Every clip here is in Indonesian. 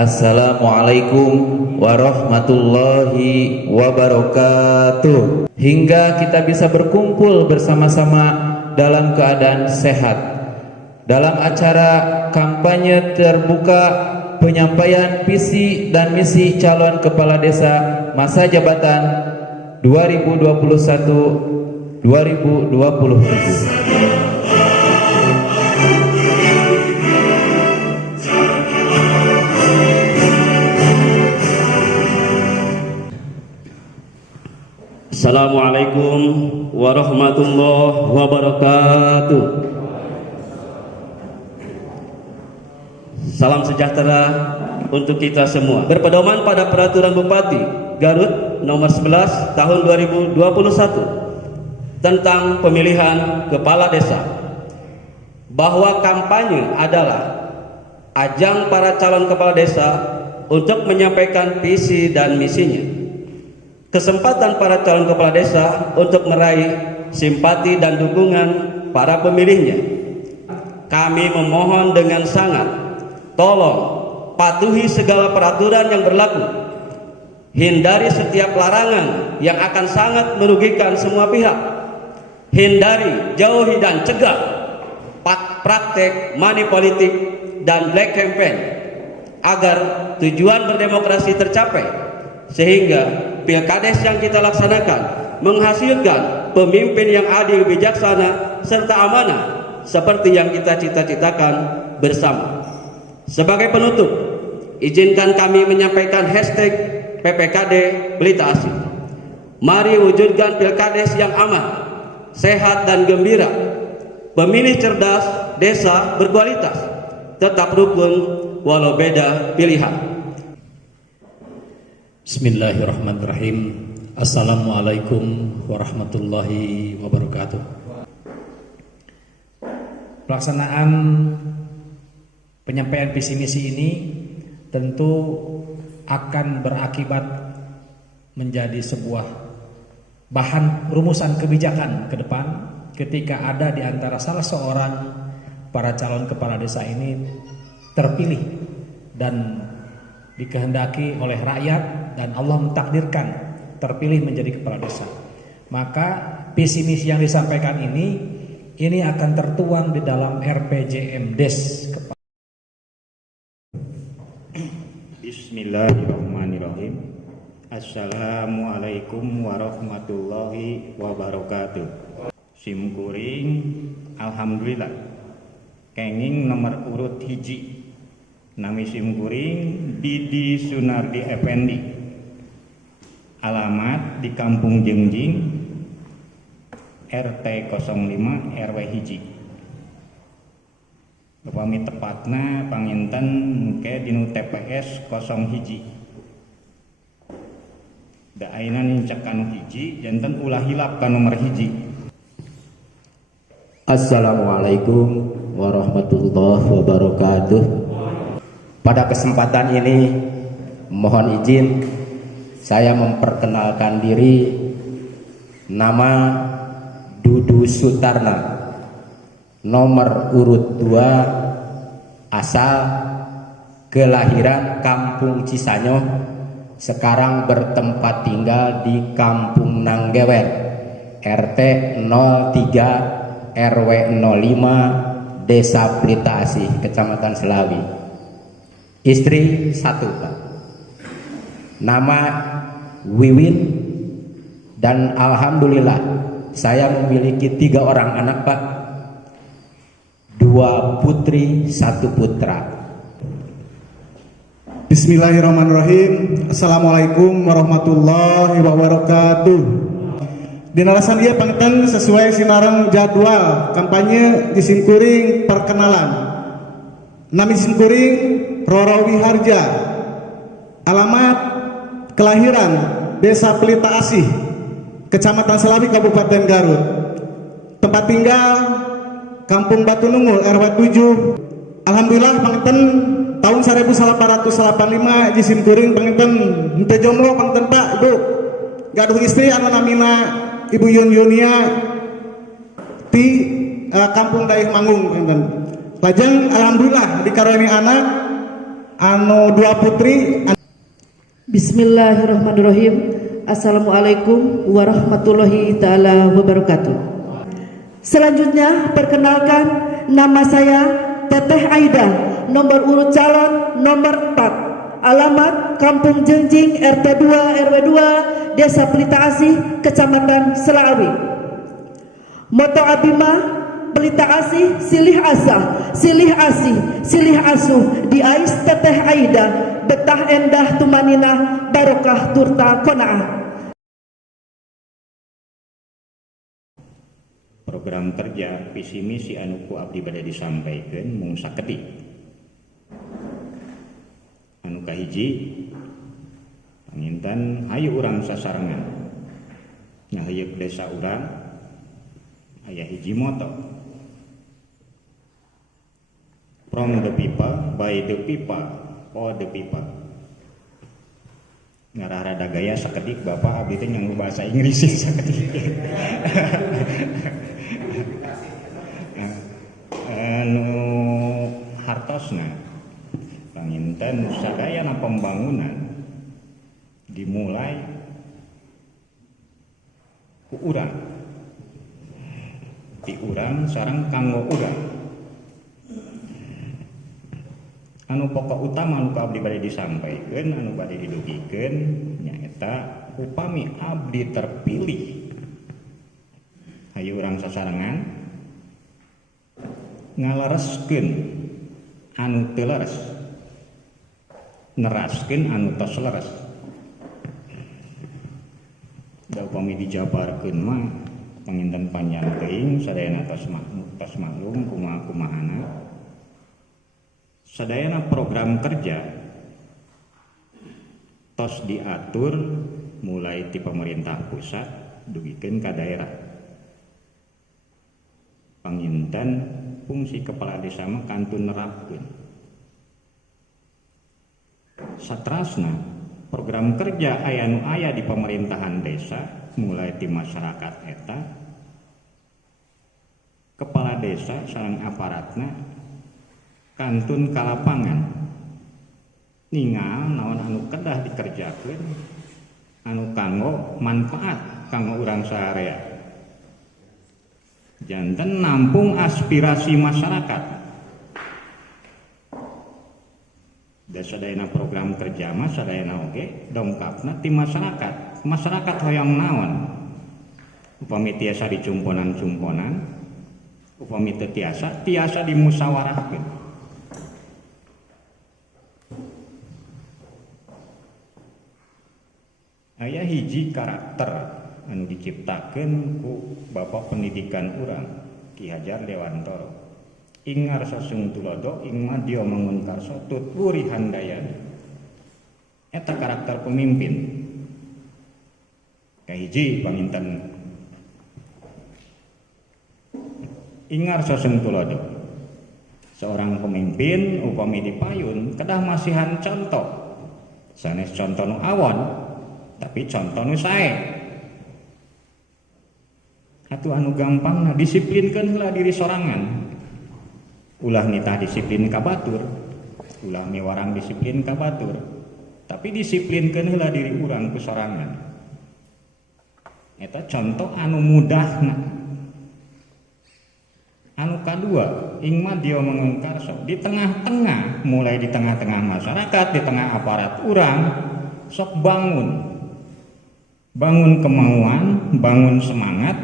Assalamualaikum warahmatullahi wabarakatuh. Hingga kita bisa berkumpul bersama-sama dalam keadaan sehat dalam acara kampanye terbuka penyampaian visi dan misi calon kepala desa masa jabatan 2021-2027. Assalamualaikum warahmatullahi wabarakatuh. Salam sejahtera untuk kita semua. Berpedoman pada peraturan Bupati Garut nomor 11 tahun 2021 tentang pemilihan kepala desa, bahwa kampanye adalah ajang para calon kepala desa untuk menyampaikan visi dan misinya. Kesempatan para calon kepala desa untuk meraih simpati dan dukungan para pemilihnya. Kami memohon dengan sangat, tolong patuhi segala peraturan yang berlaku. Hindari setiap larangan yang akan sangat merugikan semua pihak. Hindari, jauhi dan cegah praktek money politik dan black campaign agar tujuan berdemokrasi tercapai, sehingga pilkades yang kita laksanakan menghasilkan pemimpin yang adil, bijaksana, serta amanah seperti yang kita cita-citakan bersama. Sebagai penutup, izinkan kami menyampaikan hashtag PPKD Pelita Asih. Mari wujudkan pilkades yang aman, sehat dan gembira. Pemilih cerdas, desa berkualitas, tetap rukun walau beda pilihan. Bismillahirrahmanirrahim. Assalamualaikum warahmatullahi wabarakatuh. Pelaksanaan penyampaian visi misi ini tentu akan berakibat menjadi sebuah bahan rumusan kebijakan ke depan ketika ada di antara salah seorang para calon kepala desa ini terpilih dan dikehendaki oleh rakyat dan Allah mentakdirkan terpilih menjadi kepala desa. Maka visi misi yang disampaikan ini akan tertuang di dalam RPJMDes. Bismillahirrahmanirrahim. Assalamualaikum warahmatullahi wabarakatuh. Simkuring alhamdulillah kenging nomor urut hiji. Nami simkuring Didi Sunardi Effendi. Alamat di Kampung Jengjing, RT 05 RW hiji. Upami tepatna panginten ke dinu TPS 0 hiji. Da ayeuna nincekan hiji janten ulah hilap ka nomor hiji. Assalamualaikum warahmatullahi wabarakatuh. Pada kesempatan ini mohon izin saya memperkenalkan diri. Nama Dudu Sutarna, nomor urut 2, asal kelahiran Kampung Cisanyo, sekarang bertempat tinggal di Kampung Nanggewer, RT 03 RW 05 Desa Pelita Asih, Kecamatan Selawi. Istri 1, Pak. Nama Wiwin, dan alhamdulillah saya memiliki 3 orang anak, Pak. 2 putri, 1 putra. Bismillahirrahmanirrahim. Assalamualaikum warahmatullahi wabarakatuh. Dinalasan dia pangten sesuai sinarang jadwal kampanye di simkuring perkenalan. Nami simkuring Roro Wiharja. Alamat kelahiran Desa Pelita Asih, Kecamatan Selawi, Kabupaten Garut. Tempat tinggal Kampung Batu Nungul, RW 7. Alhamdulillah pangten tahun 1885 di simkuring pangten henteu jomblo pangten Pak, Ibu. Gaduh istri anu namina Ibu Yunia di Kampung Daih Manggung pangten. Lajeng alhamdulillah dikaruniai anak anu dua putri. Bismillahirrahmanirrahim. Assalamualaikum warahmatullahi taala wabarakatuh. Selanjutnya perkenalkan, nama saya Teteh Aida, nomor urut calon nomor 4, alamat Kampung Jengjing, RT 2 RW 2, Desa Pelita Asih, Kecamatan Selaawi. Moto Abima, Pelita Asih, silih asah, silih asih, silih asuh, di ais Teteh Aida, betah endah tumanina, barokah turta kona'ah. Program kerja visi misi anu ku abdi bade disampaikan mung sakedik. Anu kahiji, panginten hayu urang sasarengan ngaheyeuk desa urang aya hiji moto, from the people, by the people, for the people. Ngarah rada gaya sakedik bapak abdi teh nganggo bahasa Inggris sakedik. Anu hartosna panginten sadayana pembangunan dimulai ku urang, ti urang sareng kanggo urang. Anu pokok utama anu abdi bade disampaikan, anu bade didugikeun nyaeta upami abdi terpilih hayu urang sasarengan ngalareskeun anu teu leres, neraskeun anu tos leres. Da upami dijabarkeun mah panginten panjang teuing sadayana tos maklum kumaha-kumahana. Sadayana program kerja tos diatur mulai ti pemerintah pusat dugikeun ka daerah. Panginten fungsi kepala desa mah kantun nerapkeun. Satrasna program kerja aya nu aya di pemerintahan desa mulai ti masyarakat eta, kepala desa sareng aparatna kantun ka lapangan ningal naon anu kedah dikerjakeun anu kanggo manfaat kanggo urang saharea. Janten nampung aspirasi masyarakat. Da sadayana program kerja mah sadayana oge dongkapna ti masyarakat. Masyarakat hoyong naon? Upami tiasa dicumponan-cumponan, upami teu tiasa dimusyawarahkeun. Aya hiji karakter anu diciptakeun ku Bapak Pendidikan urang Ki Hajar Dewantoro. Ingar sasung tulodo ing madya mangun karso tutwuri handayani. Eta karakter pemimpin. Kahiji panginten ingar sasung tulodo. Seorang pemimpin upami dipayun kedah masihan contoh. Sanes contoh nu awon tapi contoh nu sae. Atuh anu gampang na disiplinkeun heula diri sorangan. Ulah nitah disiplin ka batur, ulah miwarang disiplin ka batur, tapi disiplinkeun heula diri urang ku sorangan. Eta contoh anu mudahna. Anu kadua, ing madya mangun karso di tengah-tengah, mulai di tengah-tengah masyarakat, di tengah aparat urang, sok bangun kemauan, bangun semangat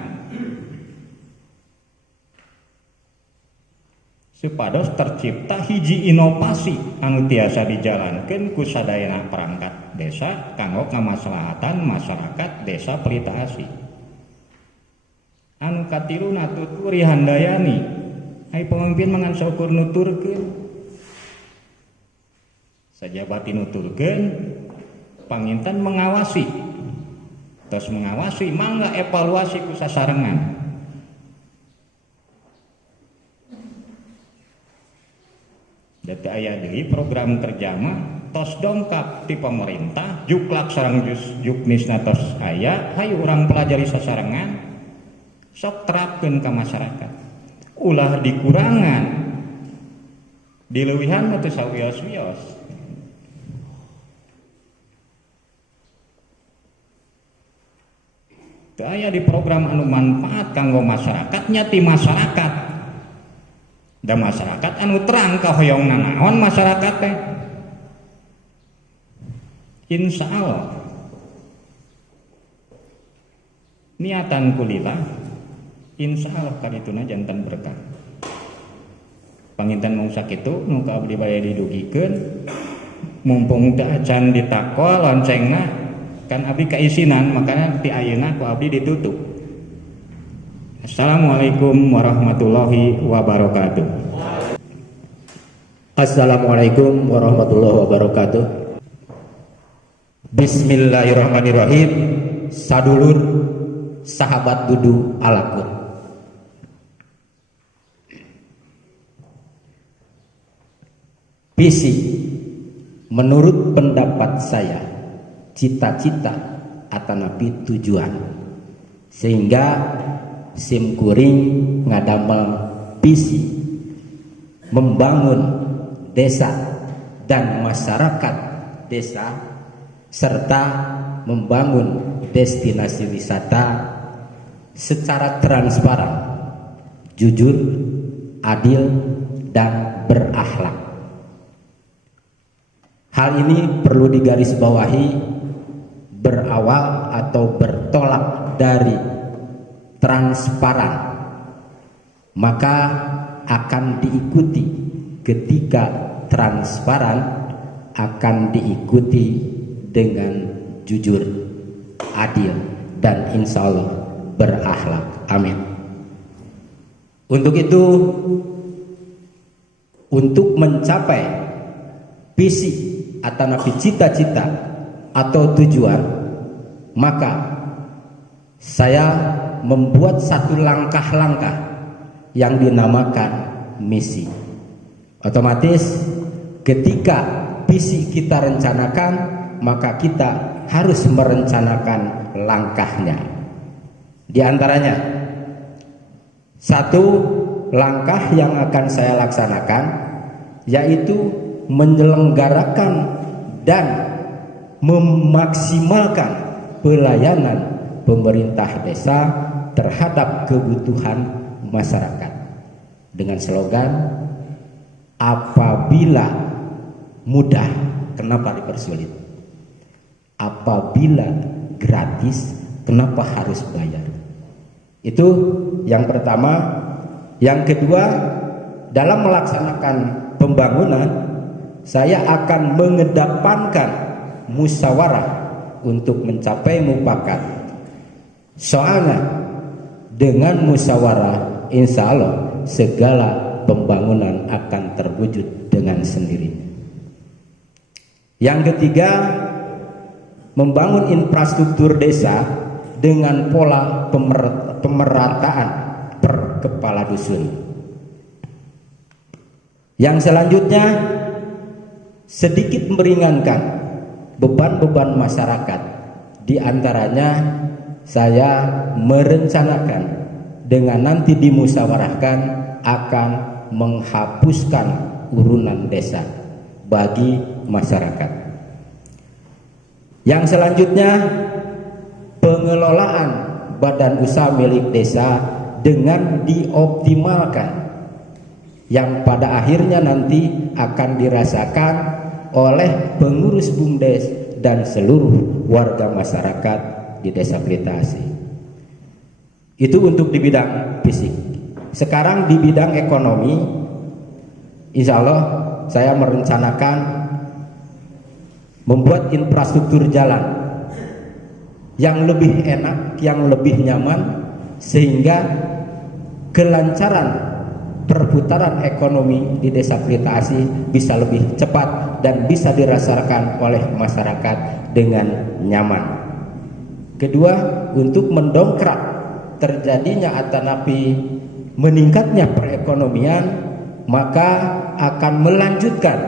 supados tercipta hiji inovasi anu tiasa dijalankeun ku sadayana perangkat desa kanggo kamaslahatan masyarakat desa Pelita Asih. Anu katiluna tuturi handayani, ai pemimpin mangan syukur nuturkeun. Sajabati nuturkeun, panginten mengawasi. Terus mengawasi mangga evaluasi ku sasarengan. Data aya deui program kerja mah tos dongkap ti pemerintah juklak sareng juknisna tos aya hayu urang pelajari sasarengan sok terapkeun ka masyarakat. Ulah dikurangan dileuwihan mah teu sawios-wios teu aya di program anu manfaat kanggo masyarakat nyati masyarakat. Da masyarakat anu terang kahoyongna naon masyarakat teh. Insya Allah niatan kulillah, insya Allah karituna jantan berkah. Panginten mung sakitu nu ka abdi bade didugikeun, mumpung teu acan ditakwa loncengna kan abdi kaisinan, makanya ti ayeuna ku abdi ditutup. Assalamualaikum warahmatullahi wabarakatuh. Assalamualaikum warahmatullahi wabarakatuh. Bismillahirrahmanirrahim. Sadulur sahabat dudu alakun. Visi, menurut pendapat saya, cita-cita atanapi tujuan, sehingga simkuring ngadamel visi membangun desa dan masyarakat desa serta membangun destinasi wisata secara transparan, jujur, adil, dan berakhlak. Hal ini perlu digarisbawahi berawal atau bertolak dari transparan, maka akan diikuti ketika transparan akan diikuti dengan jujur, adil, dan insya Allah berakhlak. Amin. Untuk itu, untuk mencapai visi atau cita-cita atau tujuan, maka saya membuat satu langkah-langkah yang dinamakan misi. Otomatis ketika visi kita rencanakan, maka kita harus merencanakan langkahnya. Di antaranya, satu langkah yang akan saya laksanakan yaitu menyelenggarakan dan memaksimalkan pelayanan pemerintah desa terhadap kebutuhan masyarakat dengan slogan apabila mudah kenapa dipersulit, apabila gratis kenapa harus bayar. Itu yang pertama. Yang kedua, dalam melaksanakan pembangunan saya akan mengedepankan musyawarah untuk mencapai mufakat. Soalnya dengan musyawarah insya Allah segala pembangunan akan terwujud dengan sendirinya. Yang ketiga, membangun infrastruktur desa dengan pola pemerataan per kepala dusun. Yang selanjutnya, sedikit meringankan beban-beban masyarakat. Di antaranya saya merencanakan dengan nanti dimusyawarahkan akan menghapuskan urunan desa bagi masyarakat. Yang selanjutnya, pengelolaan badan usaha milik desa dengan dioptimalkan, yang pada akhirnya nanti akan dirasakan oleh pengurus BUMDes dan seluruh warga masyarakat di Desa Pelita Asih. Itu untuk di bidang fisik. Sekarang di bidang ekonomi, insya Allah saya merencanakan membuat infrastruktur jalan yang lebih enak, yang lebih nyaman, sehingga kelancaran perputaran ekonomi di Desa Pelita Asih bisa lebih cepat dan bisa dirasakan oleh masyarakat dengan nyaman. Kedua, untuk mendongkrak terjadinya atanapi meningkatnya perekonomian, maka akan melanjutkan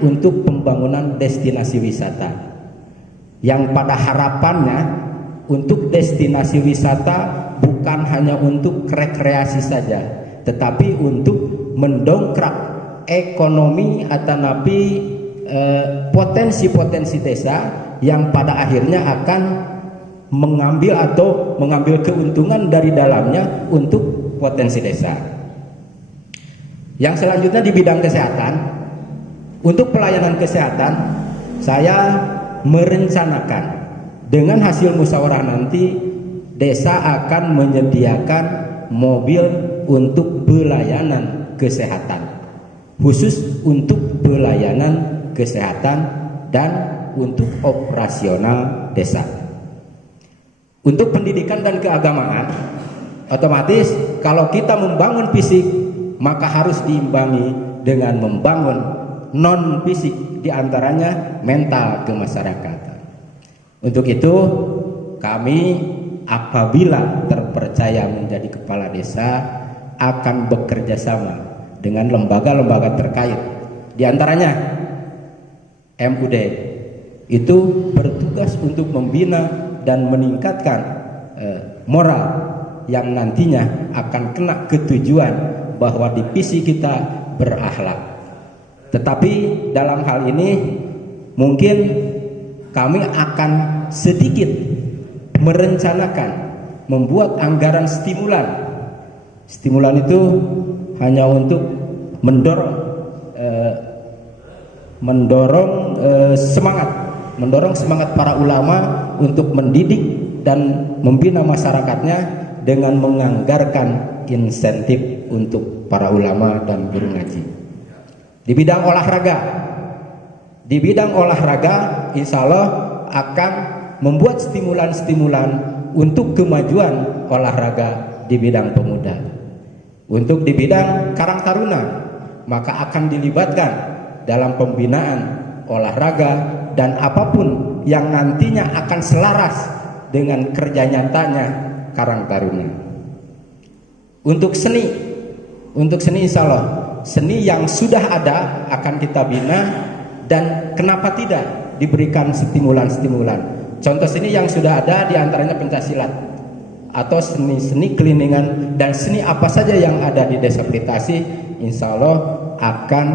untuk pembangunan destinasi wisata yang pada harapannya untuk destinasi wisata bukan hanya untuk rekreasi saja, tetapi untuk mendongkrak ekonomi atanapi potensi-potensi desa yang pada akhirnya akan mengambil atau mengambil keuntungan dari dalamnya untuk potensi desa. Yang selanjutnya di bidang kesehatan, untuk pelayanan kesehatan saya merencanakan dengan hasil musyawarah nanti desa akan menyediakan mobil untuk pelayanan kesehatan, khusus untuk pelayanan kesehatan dan untuk operasional desa. Untuk pendidikan dan keagamaan, otomatis kalau kita membangun fisik maka harus diimbangi dengan membangun non fisik, diantaranya mental kemasyarakatan. Untuk itu kami apabila terpercaya menjadi kepala desa akan bekerja sama dengan lembaga-lembaga terkait, diantaranya MUD itu bertugas untuk membina dan meningkatkan moral yang nantinya akan kena ketujuan bahwa divisi kita berakhlak. Tetapi dalam hal ini mungkin kami akan sedikit merencanakan membuat anggaran stimulan. Stimulan itu hanya untuk mendorong semangat para ulama untuk mendidik dan membina masyarakatnya dengan menganggarkan insentif untuk para ulama dan guru ngaji. Di bidang olahraga, insya Allah akan membuat stimulan-stimulan untuk kemajuan olahraga di bidang pemuda. Untuk di bidang Karang Taruna, maka akan dilibatkan dalam pembinaan olahraga dan apapun yang nantinya akan selaras dengan kerja nyatanya Karang Taruna. Untuk seni insya Allah, seni yang sudah ada akan kita bina dan kenapa tidak diberikan stimulan-stimulan. Contoh seni yang sudah ada diantaranya pencaksilat atau seni keliningan dan seni apa saja yang ada di Desa Pelitasi, insya Allah akan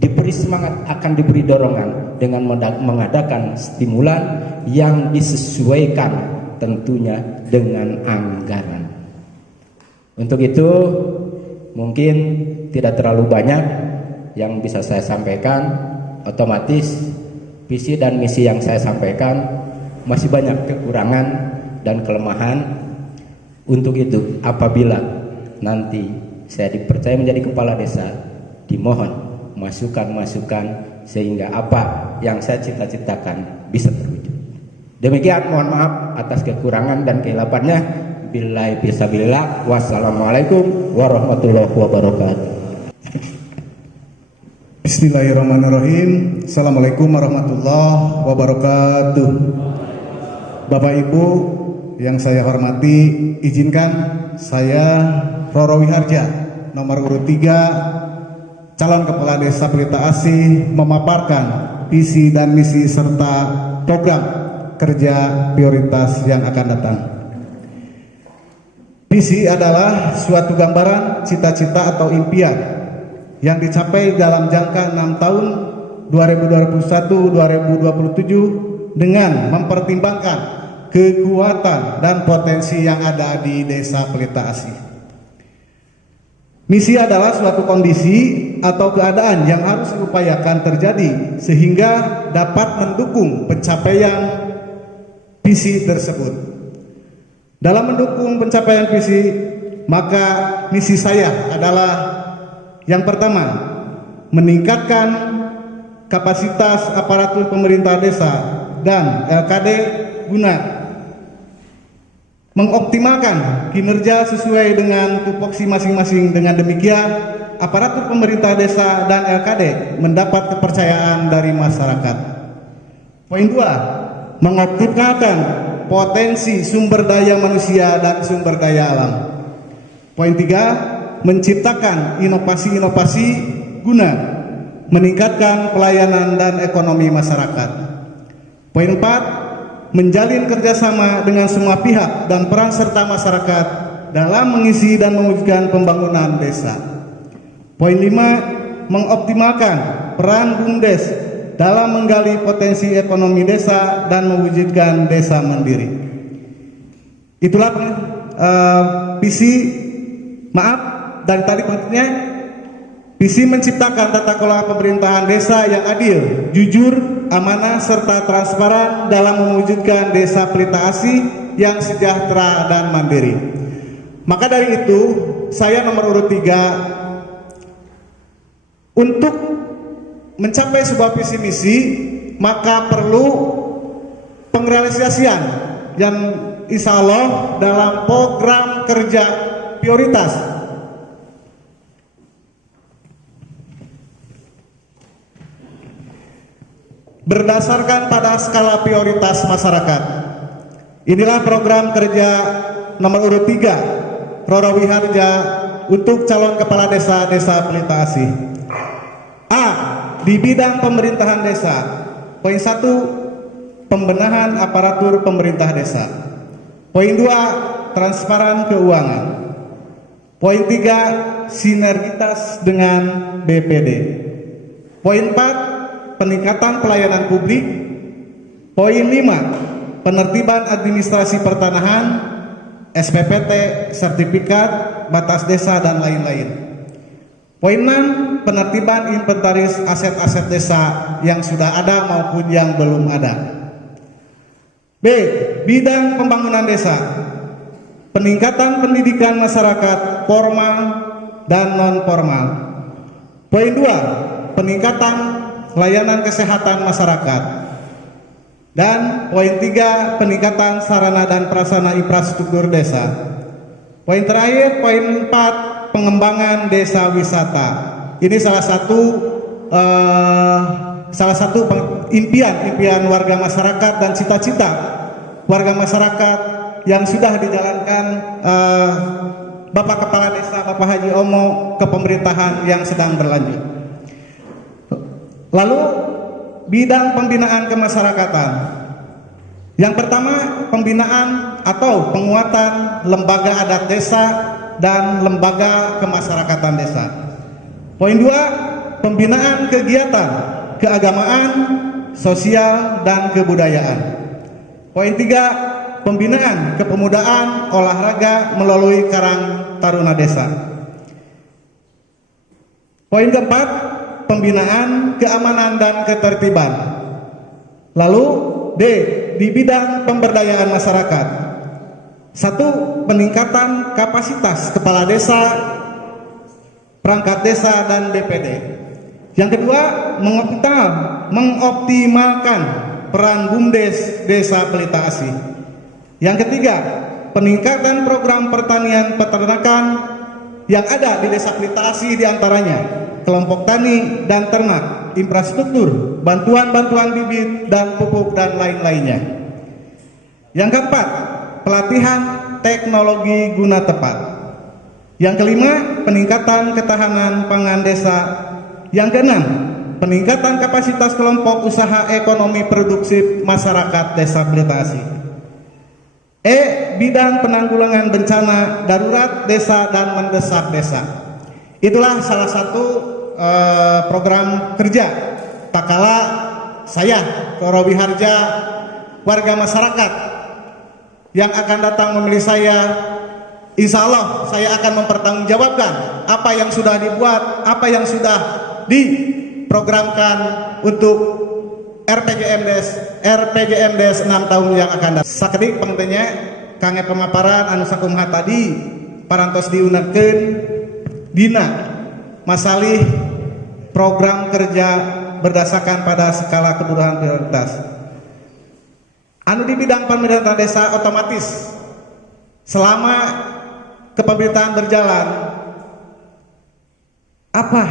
diberi semangat, akan diberi dorongan dengan mengadakan stimulan yang disesuaikan tentunya dengan anggaran. Untuk itu mungkin tidak terlalu banyak yang bisa saya sampaikan. Otomatis visi dan misi yang saya sampaikan masih banyak kekurangan dan kelemahan. Untuk itu apabila nanti saya dipercaya menjadi kepala desa, dimohon masukan-masukan sehingga apa yang saya cita-citakan bisa terwujud. Demikian, mohon maaf atas kekurangan dan keilapannya. Billahi fisabilillah. Wassalamualaikum warahmatullahi wabarakatuh. Bismillahirrahmanirrahim. Assalamualaikum warahmatullahi wabarakatuh. Bapak Ibu yang saya hormati, izinkan saya Roro Wiharja, nomor urut 3, calon kepala desa Pelita Asih, memaparkan visi dan misi serta program kerja prioritas yang akan datang. Visi adalah suatu gambaran cita-cita atau impian yang dicapai dalam jangka 6 tahun 2021-2027 dengan mempertimbangkan kekuatan dan potensi yang ada di Desa Pelita Asih. Misi adalah suatu kondisi atau keadaan yang harus diupayakan terjadi sehingga dapat mendukung pencapaian visi tersebut. Dalam mendukung pencapaian visi, maka misi saya adalah yang pertama, meningkatkan kapasitas aparatur pemerintah desa dan LKD guna mengoptimalkan kinerja sesuai dengan tupoksi masing-masing. Dengan demikian, aparatur pemerintah desa dan LKD mendapat kepercayaan dari masyarakat. Poin 2, mengoptimalkan potensi sumber daya manusia dan sumber daya alam. Poin 3, menciptakan inovasi-inovasi guna meningkatkan pelayanan dan ekonomi masyarakat. Poin 4, menjalin kerjasama dengan semua pihak dan peran serta masyarakat dalam mengisi dan mewujudkan pembangunan desa. Poin 5, mengoptimalkan peran BUMDes dalam menggali potensi ekonomi desa dan mewujudkan desa mandiri. Itulah visi, maaf dari tadi pentingnya, visi menciptakan tata kelola pemerintahan desa yang adil, jujur, amanah, serta transparan dalam mewujudkan desa Pelita Asih yang sejahtera dan mandiri. Maka dari itu, saya nomor urut 3, untuk mencapai sebuah visi misi, maka perlu pengrealisasian yang insya Allah dalam program kerja prioritas. Berdasarkan pada skala prioritas masyarakat. Inilah program kerja nomor urut 3, Roro Wiharja untuk calon kepala desa Pelita Asih. A. Di bidang pemerintahan desa. Poin 1, pembenahan aparatur pemerintah desa. Poin 2, transparan keuangan. Poin 3, sinergitas dengan BPD. Poin 4, peningkatan pelayanan publik. Poin 5, penertiban administrasi pertanahan, SPPT, sertifikat, batas desa, dan lain-lain. Poin 6, penertiban inventaris aset-aset desa yang sudah ada maupun yang belum ada. B. Bidang pembangunan desa. Peningkatan pendidikan masyarakat formal dan non-formal. Poin 2, peningkatan layanan kesehatan masyarakat. Dan poin 3, peningkatan sarana dan prasarana infrastruktur desa. Poin terakhir, poin 4, pengembangan desa wisata. Ini salah satu impian warga masyarakat dan cita-cita warga masyarakat yang sudah dijalankan Bapak Kepala Desa Bapak Haji Omo ke pemerintahan yang sedang berlanjut. Lalu bidang pembinaan kemasyarakatan. Yang pertama, pembinaan atau penguatan lembaga adat desa dan lembaga kemasyarakatan desa. Poin 2, pembinaan kegiatan keagamaan, sosial, dan kebudayaan. Poin 3, pembinaan kepemudaan, olahraga melalui Karang Taruna Desa. Poin keempat, pembinaan keamanan dan ketertiban. Lalu D, di bidang pemberdayaan masyarakat. 1, peningkatan kapasitas kepala desa, perangkat desa, dan BPD. Yang kedua, mengoptimalkan peran BUMDes Desa Pelita Asih. Yang ketiga, peningkatan program pertanian peternakan yang ada di Desa Pelita Asih, diantaranya kelompok tani dan ternak, infrastruktur, bantuan-bantuan bibit dan pupuk, dan lain-lainnya. Yang keempat, pelatihan teknologi guna tepat. Yang kelima, peningkatan ketahanan pangan desa. Yang keenam, peningkatan kapasitas kelompok usaha ekonomi produktif masyarakat Desa Pelita Asih. E, bidang penanggulangan bencana darurat desa dan mendesak desa. Itulah salah satu program kerja tak kala saya, Roro Wiharja, warga masyarakat yang akan datang memilih saya. Insya Allah saya akan mempertanggungjawabkan apa yang sudah dibuat, apa yang sudah diprogramkan untuk RPJMDes 6 tahun yang akan datang. Sakedik pentingnya kange pemaparan anu sakumaha tadi parantos diunatkeun dina masalih program kerja berdasarkan pada skala kebutuhan prioritas. Anu di bidang pemerintahan desa otomatis selama kepemerintahan berjalan, apa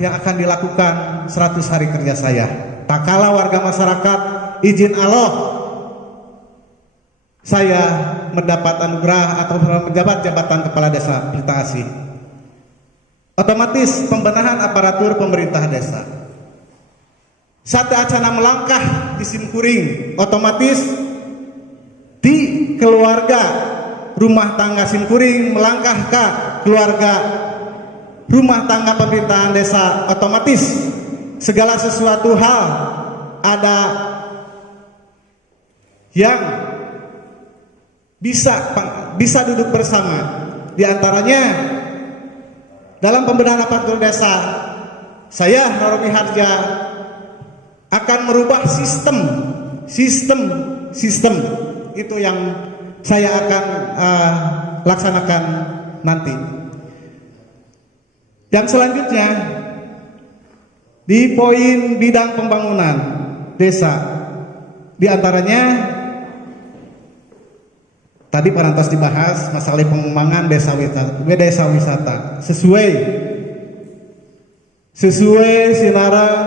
yang akan dilakukan 100 hari kerja saya? Tak kala warga masyarakat izin Allah saya mendapat anugerah atau menjabat jabatan kepala desa Pelita Asih. Otomatis pembenahan aparatur pemerintah desa. Saat acana melangkah di Simkuring, otomatis di keluarga rumah tangga Simkuring melangkah ke keluarga rumah tangga pemerintahan desa, otomatis segala sesuatu hal ada yang bisa duduk bersama. Di antaranya dalam pembenahan aparatur desa, saya Romi Harja akan merubah sistem itu yang saya akan laksanakan nanti. Yang selanjutnya di poin bidang pembangunan desa, di antaranya tadi parantos dibahas masalah pengembangan desa wisata sesuai sinarang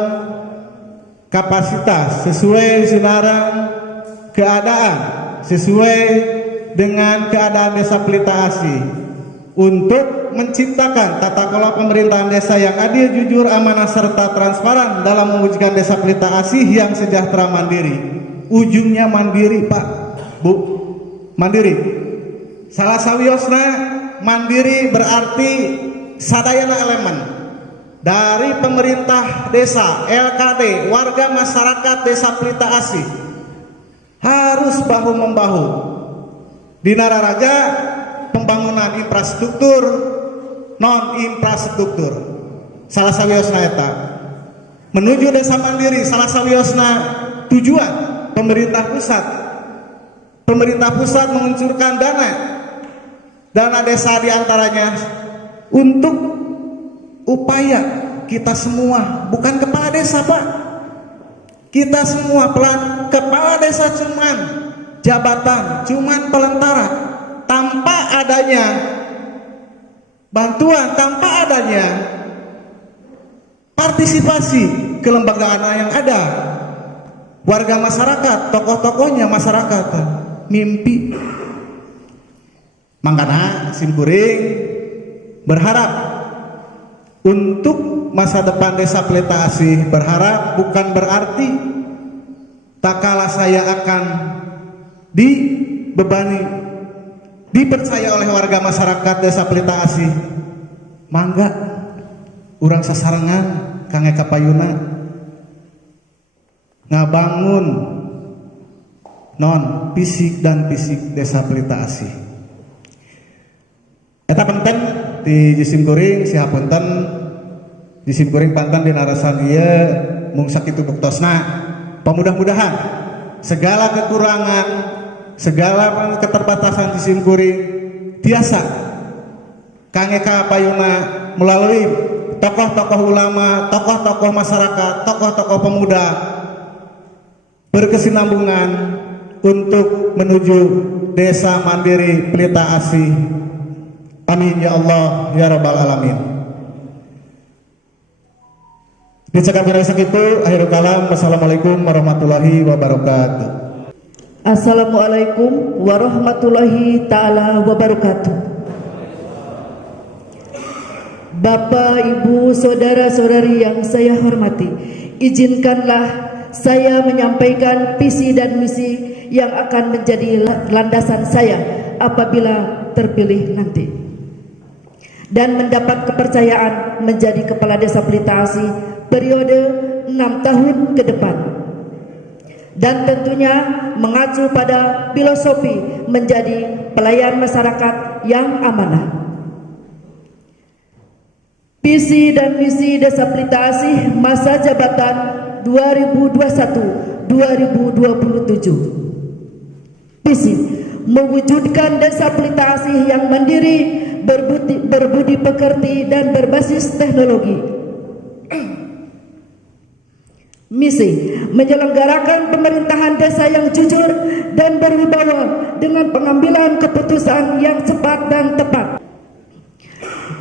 kapasitas, sesuai sinarang keadaan, sesuai dengan keadaan desa Pelita Asih, untuk menciptakan tata kelola pemerintahan desa yang adil, jujur, amanah, serta transparan dalam mewujudkan desa Pelita Asih yang sejahtera, mandiri. Ujungnya mandiri, Pak, Bu, mandiri. Salah sawiosna mandiri berarti sadayana elemen dari pemerintah desa, LKD, warga masyarakat desa Pelita Asih harus bahu-membahu. Di Nararaja pembangunan infrastruktur, non infrastruktur, salah sawiosna eta menuju desa mandiri, salah sawiosna tujuan pemerintah pusat menguncurkan dana desa, diantaranya untuk upaya kita semua, bukan kepala desa, Pak, kita semua kepala desa cuman jabatan, cuman pelentara, tanpa adanya bantuan, tanpa adanya partisipasi kelembagaan yang ada, warga masyarakat, tokoh-tokohnya masyarakat mimpi. Makanya simkuring berharap untuk masa depan desa Pelita Asih, berharap bukan berarti tak kalah saya akan dipercaya oleh warga masyarakat desa Pelita Asih, mangga urang sasarengan kangge kapayuna ngabangun non fisik dan fisik desa Pelita Asih. Eta penting di Jisimkuring sihapunten Jisimkuring panten di narasan ieu mung sakitu buktosna. Pamudah-mudahan segala kekurangan, segala keterbatasan Jisimkuring tiasa kangge kapayuna melalui tokoh-tokoh ulama, tokoh-tokoh masyarakat, tokoh-tokoh pemuda berkesinambungan untuk menuju desa mandiri Pelita Asih. Amin ya Allah ya rabbal alamin. Dicekap sakitu, akhirul kalam. Wassalamualaikum warahmatullahi wabarakatuh. Assalamualaikum warahmatullahi taala wabarakatuh. Bapak, Ibu, saudara-saudari yang saya hormati, izinkanlah saya menyampaikan visi dan misi yang akan menjadi landasan saya apabila terpilih nanti dan mendapat kepercayaan menjadi kepala desa Pelita Asih periode 6 tahun ke depan, dan tentunya mengacu pada filosofi menjadi pelayan masyarakat yang amanah. Visi dan misi desa Pelita Asih masa jabatan 2021-2027. Visi mewujudkan desa Pelita Asih yang mandiri, berbudi pekerti dan berbasis teknologi. Misi menyelenggarakan pemerintahan desa yang jujur dan berwibawa dengan pengambilan keputusan yang cepat dan tepat.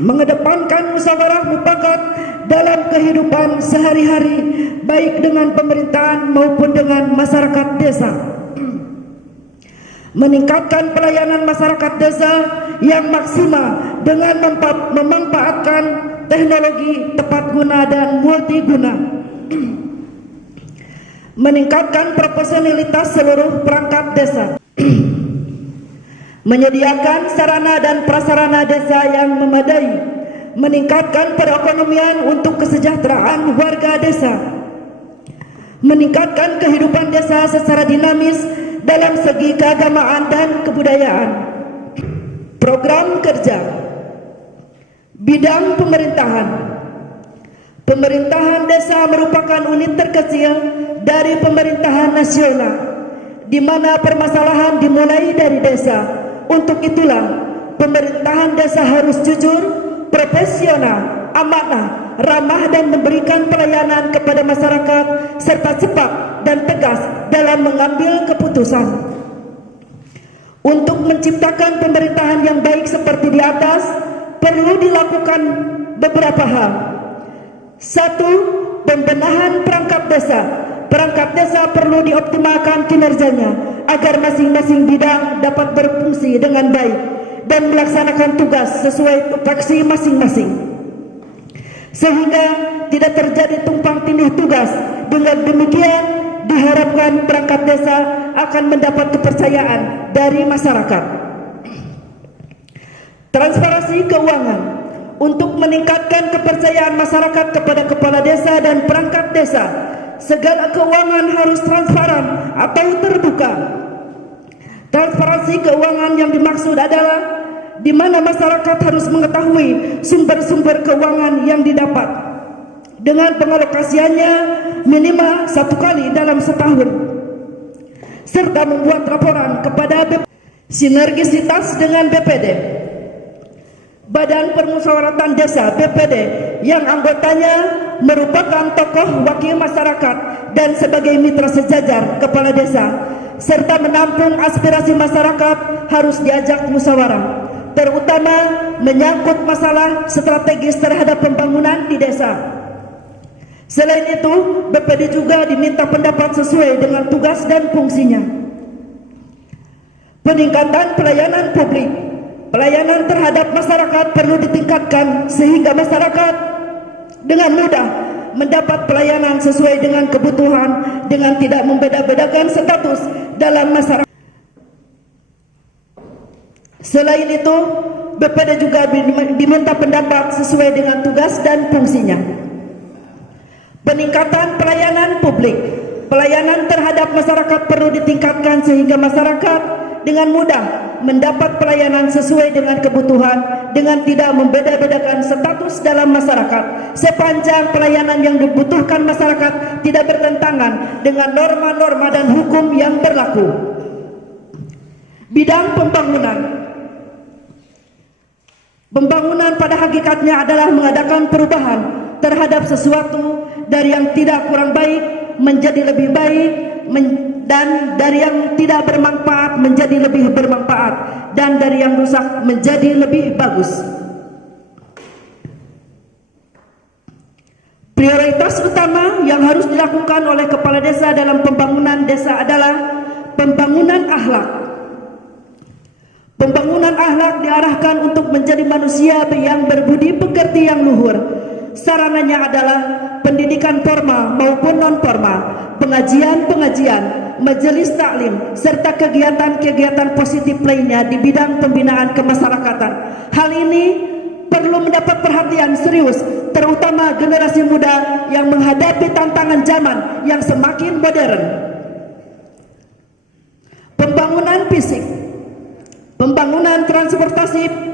Mengedepankan musyawarah mufakat dalam kehidupan sehari-hari, baik dengan pemerintahan maupun dengan masyarakat desa. Meningkatkan pelayanan masyarakat desa yang maksimal dengan memanfaatkan teknologi tepat guna dan multiguna. Meningkatkan profesionalitas seluruh perangkat desa. Menyediakan sarana dan prasarana desa yang memadai. Meningkatkan perekonomian untuk kesejahteraan warga desa. meningkatkan kehidupan desa secara dinamis dalam segi keagamaan dan kebudayaan. Program kerja bidang pemerintahan. Pemerintahan desa merupakan unit terkecil dari pemerintahan nasional, di mana permasalahan dimulai dari desa. Untuk itulah, pemerintahan desa harus jujur, profesional, amanah, ramah dan memberikan pelayanan kepada masyarakat serta cepat dan tegas dalam mengambil keputusan. Untuk menciptakan pemerintahan yang baik seperti di atas, perlu dilakukan beberapa hal. 1. Pembenahan perangkat desa. Perangkat desa perlu dioptimalkan kinerjanya agar masing-masing bidang dapat berfungsi dengan baik dan melaksanakan tugas sesuai tupoksi masing-masing, sehingga tidak terjadi tumpang tindih tugas. Dengan demikian, diharapkan perangkat desa akan mendapat kepercayaan dari masyarakat. Transparansi keuangan. Untuk meningkatkan kepercayaan masyarakat kepada kepala desa dan perangkat desa, segala keuangan harus transparan atau terbuka. Transparansi keuangan yang dimaksud adalah di mana masyarakat harus mengetahui sumber-sumber keuangan yang didapat dengan pengalokasiannya minimal 1 kali dalam setahun, serta membuat laporan kepada BPD. Sinergisitas dengan BPD. Badan Permusyawaratan Desa BPD yang anggotanya merupakan tokoh wakil masyarakat dan sebagai mitra sejajar kepala desa, serta menampung aspirasi masyarakat harus diajak musyawarah, terutama menyangkut masalah strategis terhadap pembangunan di desa. Selain itu, BPD juga diminta pendapat sesuai dengan tugas dan fungsinya. Peningkatan pelayanan publik. Pelayanan terhadap masyarakat perlu ditingkatkan sehingga masyarakat dengan mudah mendapat pelayanan sesuai dengan kebutuhan dengan tidak membeda-bedakan status dalam masyarakat. Selain itu, BPD juga diminta pendapat sesuai dengan tugas dan fungsinya. Peningkatan pelayanan publik. Pelayanan terhadap masyarakat perlu ditingkatkan sehingga masyarakat dengan mudah mendapat pelayanan sesuai dengan kebutuhan dengan tidak membeda-bedakan status dalam masyarakat, sepanjang pelayanan yang dibutuhkan masyarakat tidak bertentangan dengan norma-norma dan hukum yang berlaku. Bidang pembangunan. Pembangunan pada hakikatnya adalah mengadakan perubahan terhadap sesuatu dari yang tidak kurang baik menjadi lebih baik, dan dari yang tidak bermanfaat menjadi lebih bermanfaat, dan dari yang rusak menjadi lebih bagus. Prioritas utama yang harus dilakukan oleh kepala desa dalam pembangunan desa adalah pembangunan akhlak. Pembangunan akhlak diarahkan untuk menjadi manusia yang berbudi pekerti yang luhur. Sarananya adalah pendidikan formal maupun non-formal, pengajian-pengajian, majelis taklim, serta kegiatan-kegiatan positif lainnya di bidang pembinaan kemasyarakatan. Hal ini perlu mendapat perhatian serius, terutama generasi muda yang menghadapi tantangan zaman yang semakin modern. Pembangunan fisik. Pembangunan transportasi.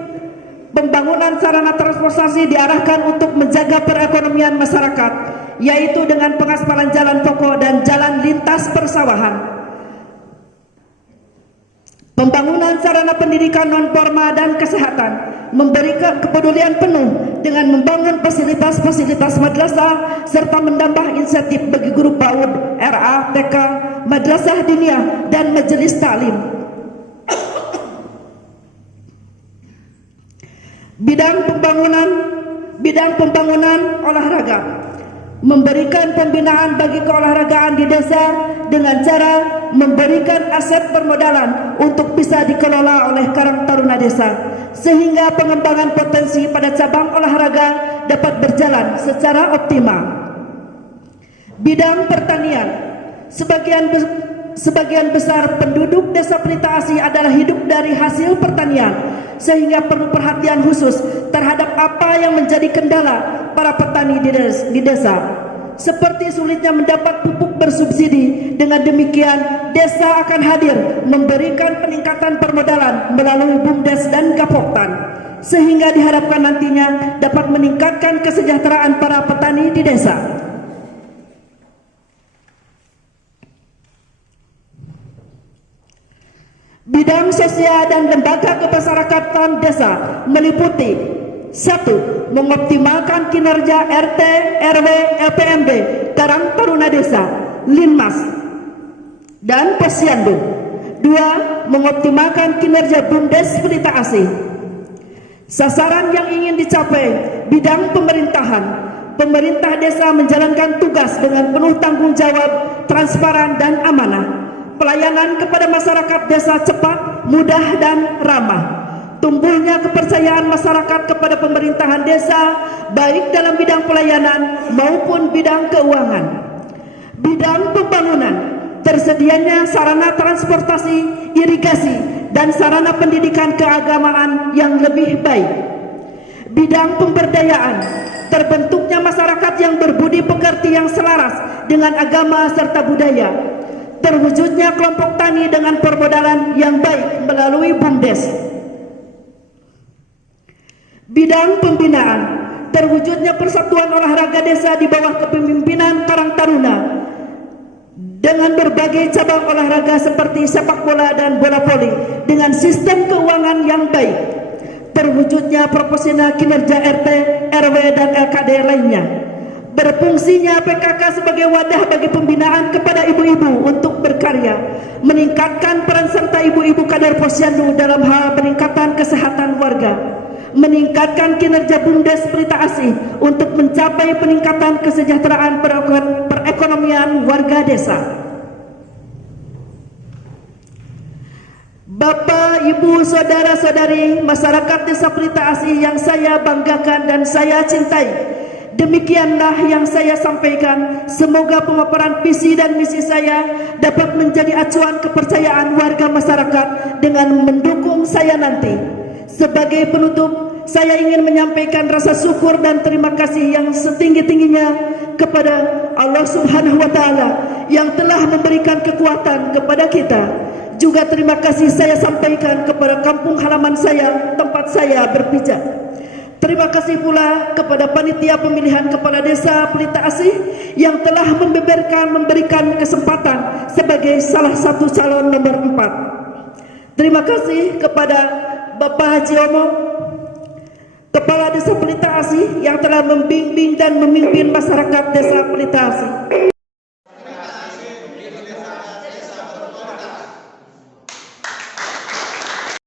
Pembangunan sarana transportasi diarahkan untuk menjaga perekonomian masyarakat, yaitu dengan pengaspalan jalan pokok dan jalan lintas persawahan. Pembangunan sarana pendidikan non-formal dan kesehatan, memberi kepedulian penuh dengan membangun fasilitas-fasilitas madrasah serta menambah insentif bagi guru PAUD, RA, TK, madrasah diniyah dan majelis taklim. Bidang pembangunan olahraga, memberikan pembinaan bagi keolahragaan di desa dengan cara memberikan aset permodalan untuk bisa dikelola oleh Karang Taruna Desa, sehingga pengembangan potensi pada cabang olahraga dapat berjalan secara optimal. Bidang pertanian, sebagian besar penduduk desa Pelita Asih adalah hidup dari hasil pertanian, sehingga perlu perhatian khusus terhadap apa yang menjadi kendala para petani di desa. seperti sulitnya mendapat pupuk bersubsidi. Dengan demikian, desa akan hadir memberikan peningkatan permodalan melalui BUMDes dan Gapoktan, sehingga diharapkan nantinya dapat meningkatkan kesejahteraan para petani di desa. Bidang sosial dan lembaga kemasyarakatan desa meliputi: 1. Mengoptimalkan kinerja RT, RW, LPMB, Karang Taruna Desa, Linmas, dan Posyandu. 2. Mengoptimalkan kinerja BUMDes Pelita Asih. Sasaran yang ingin dicapai: bidang pemerintahan. Pemerintah desa menjalankan tugas dengan penuh tanggung jawab, transparan, dan amanah. Pelayanan kepada masyarakat desa cepat, mudah, dan ramah. Tumbuhnya kepercayaan masyarakat kepada pemerintahan desa, baik dalam bidang pelayanan maupun bidang keuangan. Bidang pembangunan, tersedianya sarana transportasi, irigasi, dan sarana pendidikan keagamaan yang lebih baik. Bidang pemberdayaan, terbentuknya masyarakat yang berbudi pekerti yang selaras dengan agama serta budaya. Terwujudnya kelompok tani dengan permodalan yang baik melalui BUMDes. Bidang pembinaan, terwujudnya persatuan olahraga desa di bawah kepemimpinan Karang Taruna dengan berbagai cabang olahraga seperti sepak bola dan bola voli dengan sistem keuangan yang baik. Terwujudnya proporsional kinerja RT, RW, dan LKD lainnya. Berfungsinya PKK sebagai wadah bagi pembinaan kepada ibu-ibu untuk berkarya, meningkatkan peran serta ibu-ibu kader Posyandu dalam hal peningkatan kesehatan warga, meningkatkan kinerja BUMDes Pelita Asih untuk mencapai peningkatan kesejahteraan perekonomian warga desa. Bapak, Ibu, saudara-saudari masyarakat Desa Pelita Asih yang saya banggakan dan saya cintai, demikianlah yang saya sampaikan. Semoga pemaparan visi dan misi saya dapat menjadi acuan kepercayaan warga masyarakat dengan mendukung saya nanti. Sebagai penutup, saya ingin menyampaikan rasa syukur dan terima kasih yang setinggi-tingginya kepada Allah Subhanahu wa Ta'ala yang telah memberikan kekuatan kepada kita. Juga terima kasih saya sampaikan kepada kampung halaman saya, tempat saya berpijak. Terima kasih pula kepada panitia pemilihan kepala desa Pelita Asih yang telah memberikan kesempatan sebagai salah satu calon nomor 4. Terima kasih kepada Bapak Haji Omo, Kepala Desa Pelita Asih yang telah membimbing dan memimpin masyarakat Desa Pelita Asih.